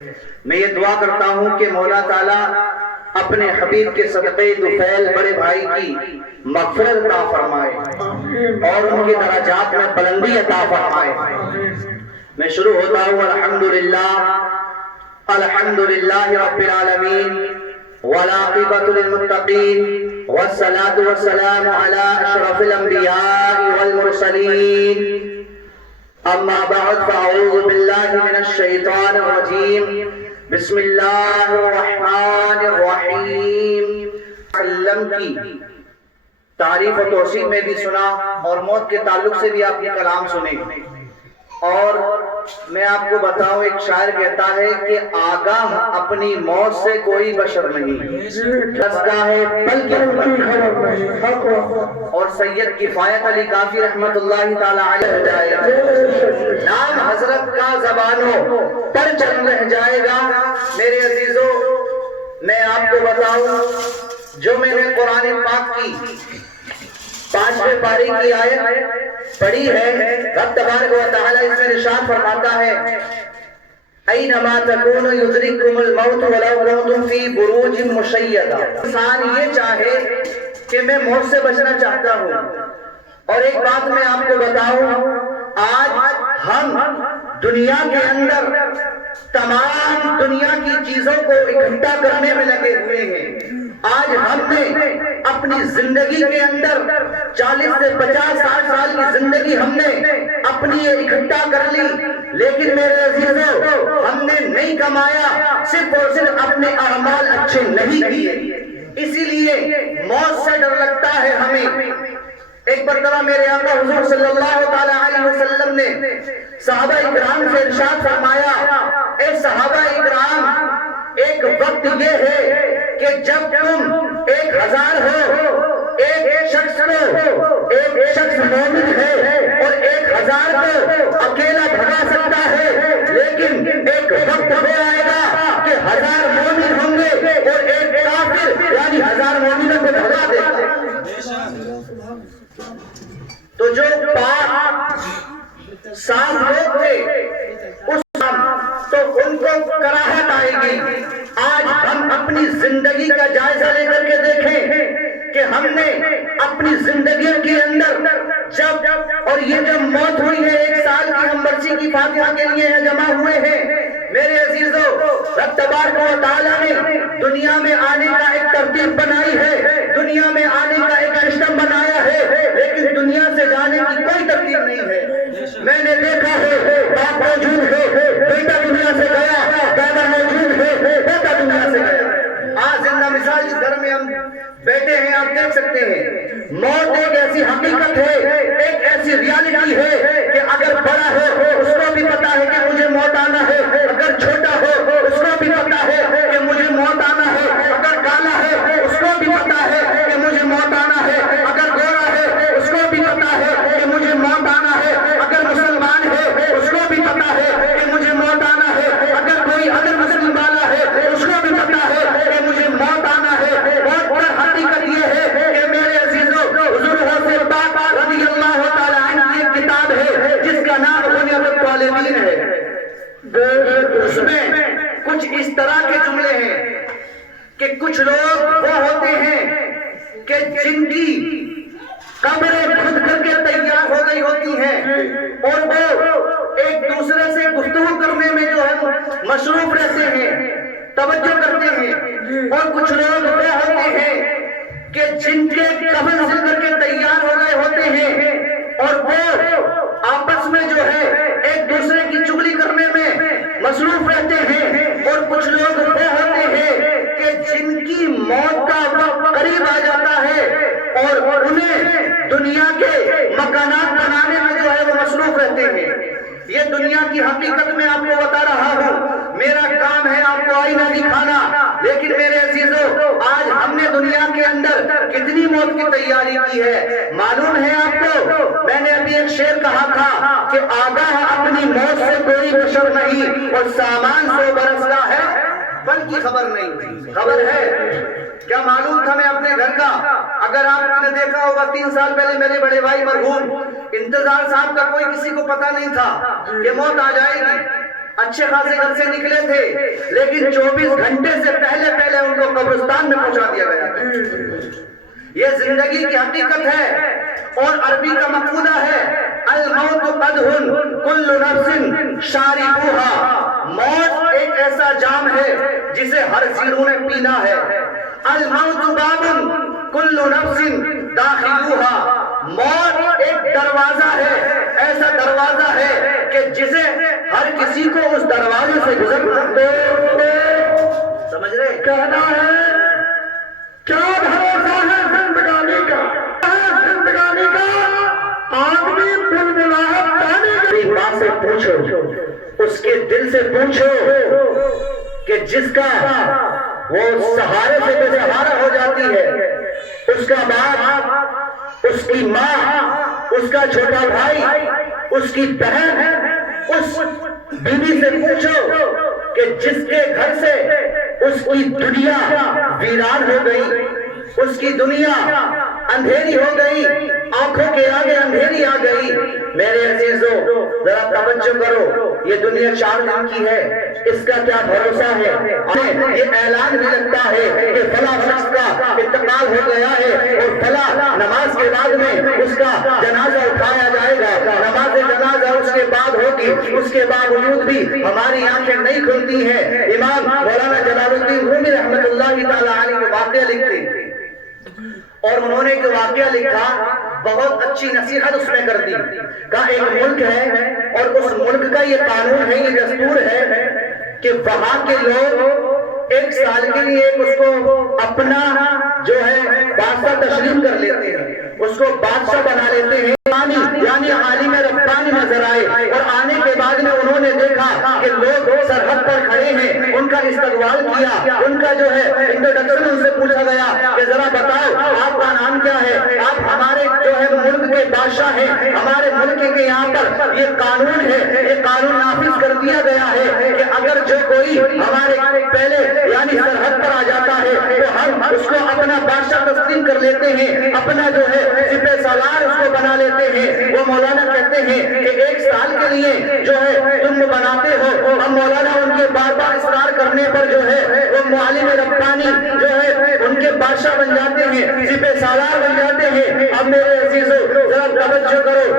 میں یہ دعا کرتا ہوں کہ مولا تعالیٰ اپنے حبیب کے صدقے طفیل بڑے بھائی کی مغفرت عطا فرمائے اور ان کے درجات میں بلندی عطا فرمائے۔ میں شروع ہوتا ہوں الحمدللہ رب العالمین والعاقبۃ للمتقین والصلاة والسلام علی اشرف الانبیاء والمرسلین، اما بعد فاعوذ باللہ من الشیطان الرجیم، بسم اللہ الرحمن الرحیم۔ وسلم کی تعریف و توصیف میں بھی سنا اور موت کے تعلق سے بھی آپ نے کلام سنے، اور میں آپ کو بتاؤں ایک شاعر کہتا ہے کہ آگاہ اپنی موت سے کوئی بشر نہیں، رسگاہ ہے بلکہ اور سید کفایت علی کافی رحمت اللہ تعالی علیہ نام حضرت کا زبانوں پر چل رہ جائے گا۔ میرے عزیزوں، میں آپ کو بتاؤں، جو میں نے قرآن پاک کی 5ویں پاری کی آیت پڑھی ہے، رب تبارک و تعالی اس میں ارشاد فرماتا ہے اینما تکونوا یدرککم الموت ولو کنتم فی بروج مشیدہ۔ انسان یہ چاہے کہ میں موت سے بچنا چاہتا ہوں، اور ایک بات میں آپ کو بتاؤں، آج ہم دنیا کے اندر تمام دنیا کی چیزوں کو اکٹھا کرنے میں لگے ہوئے ہیں۔ آج ہم نے اپنی زندگی کے اندر 40 سے 50 سال کی زندگی ہم نے اپنی اکٹھا کر لی، لیکن میرے عزیزوں ہم نے نہیں کمایا، صرف اور صرف اپنے اعمال اچھے نہیں کیے، اسی لیے موت سے ڈر لگتا ہے ہمیں۔ ایک مرتبہ میرے آقا حضور صلی اللہ تعالی علیہ وسلم نے صحابہ اکرام سے ارشاد فرمایا، اے صحابہ اکرام، ایک وقت یہ ہے کہ جب تم 1000 ہو، ایک شخص مومن ہے اور 1000 کو اکیلا بھگا سکتا ہے، لیکن ایک وقت وہ آئے گا کہ 1000 مومن ہوں گے اور ایک کافر یعنی 1000 مومنوں کو بھگا دے گا۔ تو جو پاک صاف لوگ تھے اس تو ان کو کراہت آئے گی۔ آج ہم اپنی زندگی کا جائزہ لے کر کے دیکھیں کہ ہم نے اپنی زندگی کے اندر اور یہ جب موت ہوئی ہے، 1 سال کی ہم برسی کی فاتحہ کے لیے جمع ہوئے ہیں۔ میرے عزیزوں، رب تبارک و تعالیٰ نے دنیا میں آنے کا ایک ترتیب بنائی ہے، دنیا میں آنے کا ایک سسٹم بنایا ہے، لیکن دنیا سے جانے کی کوئی ترتیب نہیں ہے۔ میں نے دیکھا ہے باپ موجود ہے، بیٹا دنیا سے گیا، دادا موجود ہے، بیٹا دنیا سے گیا۔ آج زندہ مثال اس گھر میں ہم بیٹھے ہیں، آپ دیکھ سکتے ہیں۔ موت ایک ایسی حقیقت ہے، ایک ایسی ریالٹی ہے کہ اگر بڑا ہو اس کو بھی پتا ہے کہ مجھے موت آنا ہے، اگر چھوٹا ہو اس کو بھی پتا ہے کہ مجھے موت آنا ہے، اگر کالا ہے اس کو بھی پتا ہے کہ مجھے موت آنا ہے، اگر گورا ہے اس کو بھی پتا ہے کہ مجھے موت آنا ہے، اگر مسلمان ہے اس کو بھی پتا ہے کہ مجھے موت آنا ہے، اگر کوئی ادر مسلم والا ہے اس کو بھی پتا ہے کہ مجھے موت آنا ہے۔ بہت بڑا حقیقت یہ ہے کہ میرے عزیزوں، حضور غوث پاک رضی اللہ تعالی عنہ کی ایک کتاب ہے جس کا نام بنیاد الطالبین ہے، اس میں کچھ اس طرح کے جملے ہیں کہ کچھ لوگ وہ ہوتے ہیں کہ جن کی قبریں کھود کر کے تیار ہو گئی ہوتی ہیں اور وہ ایک دوسرے سے گفتگو کرنے میں جو ہے مصروف رہتے ہیں، توجہ کرتے ہیں، اور کچھ لوگ وہ ہوتے ہیں کہ جن کے کفن سل کر کے تیار ہو گئے ہوتے ہیں اور وہ آپس میں جو ہے ایک دوسرے کی چغلی کرنے میں مصروف رہتے ہیں، اور کچھ لوگ وہ ہوتے ہیں کہ جن کی موت کا وقت قریب آ جاتا ہے اور انہیں دنیا کے مکانات بنانے میں جو ہے وہ مصروف رہتے ہیں۔ یہ دنیا کی حقیقت میں آپ کو بتا رہا ہوں، میرا کام ہے آپ کو آئینہ دکھانا، لیکن میرے عزیزوں آج ہم نے دنیا کے اندر کتنی موت کی تیاری کی ہے معلوم ہے آپ کو؟ میں نے ابھی ایک شعر کہا تھا کہ آگاہ اپنی موت سے کوئی بشر نہیں اور سامان 100 برس کا ہے بل کی خبر نہیں۔ خبر ہے کیا معلوم تھا میں اپنے گھر کا؟ اگر آپ نے دیکھا ہوگا 3 سال پہلے میرے بڑے بھائی مرحوم انتظار صاحب کا کوئی کسی کو پتہ نہیں تھا کہ موت آ جائے گی۔ اچھے خاصے گھر سے نکلے تھے، لیکن 24 گھنٹے سے پہلے ان کو قبرستان میں پہنچا دیا گیا تھا۔ یہ زندگی کی حقیقت ہے، اور عربی کا مقولہ ہے الموت قدح کل نفس شاربوہا، موت ایک ایسا جام ہے جسے ہر زیرو نے پینا ہے۔ الموت باب کل نفس داخلوہا، موت ایک دروازہ ہے، ایسا دروازہ ہے کہ جسے ہر کسی کو اس دروازے سے گزرنا سمجھ رہے کہنا ہے کیا بھروسہ ہے زندگانی کا، زندگانی کا آدمی بلبلا پانی کی ماں سے پوچھو، اس کے دل سے پوچھو کہ جس کا وہ سہارے سے بے سہارا ہو جاتی ہے، اس کا باپ، اس کی ماں، اس کا چھوٹا بھائی، اس کی بہن، اس بیوی سے پوچھو کہ جس کے گھر سے اس کی دنیا ویران ہو گئی، اس کی دنیا اندھیری ہو گئی، آنکھوں کے آگے اندھیری آ گئی۔ میرے عزیزو ذرا توجہ کرو، یہ دنیا 4 دن کی ہے، اس کا کیا بھروسہ ہے؟ یہ اعلان بھی لگتا ہے کہ فلاں شخص کا انتقال ہو گیا ہے اور فلاں نماز کے بعد میں اس کا جنازہ اٹھایا جائے گا، نماز جنازہ اس کے بعد ہوگی، اس کے باوجود بھی ہماری آنکھیں نہیں کھلتی ہیں۔ امام مولانا جلال الدین رومی رحمت اللہ تعالیٰ علیہ کے واقعہ لکھتے ہیں، اور انہوں نے ایک واقعہ لکھا، بہت اچھی نصیحت اس میں کر دی۔ کہا ایک ملک ہے اور اس ملک کا یہ قانون ہے، یہ دستور ہے کہ وہاں کے لوگ 1 سال کے لیے اس کو اپنا جو ہے بادشاہ تسلیم کر لیتے ہیں، اس کو بادشاہ بنا لیتے ہیں، یعنی عالم ربانی نظر آئے، اور آنے کے بعد میں انہوں نے دیکھا کہ لوگ سرحد پر کھڑے ہیں، ان کا استقبال کیا، ان کا جو ہے انٹروڈکشن ان سے پوچھا گیا کہ ذرا بتاؤ آپ کا نام کیا ہے، آپ ہمارے جو ہے ملک کے بادشاہ ہیں، ہمارے ملک کے یہاں پر یہ قانون ہے، یہ قانون نافذ کر دیا گیا ہے کہ اگر جو کوئی ہمارے پہلے یعنی سرحد پر آ جاتا ہے تو ہم اس کو اپنا بادشاہ تسلیم کر لیتے ہیں، اپنا جو ہے سپہ سالار اس کو بنا لیتے ہیں۔ وہ مولانا کہتے ہیں کہ 1 سال کے لیے جو ہے تم بناتے ہو، اب مولانا ان کے بار بار اصرار کرنے پر جو ہے وہ معلم ربانی جو ہے ان کے بادشاہ بن جاتے ہیں، سپہ سالار بن جاتے ہیں۔ اب میرے عزیزو ذرا توجہ کرو،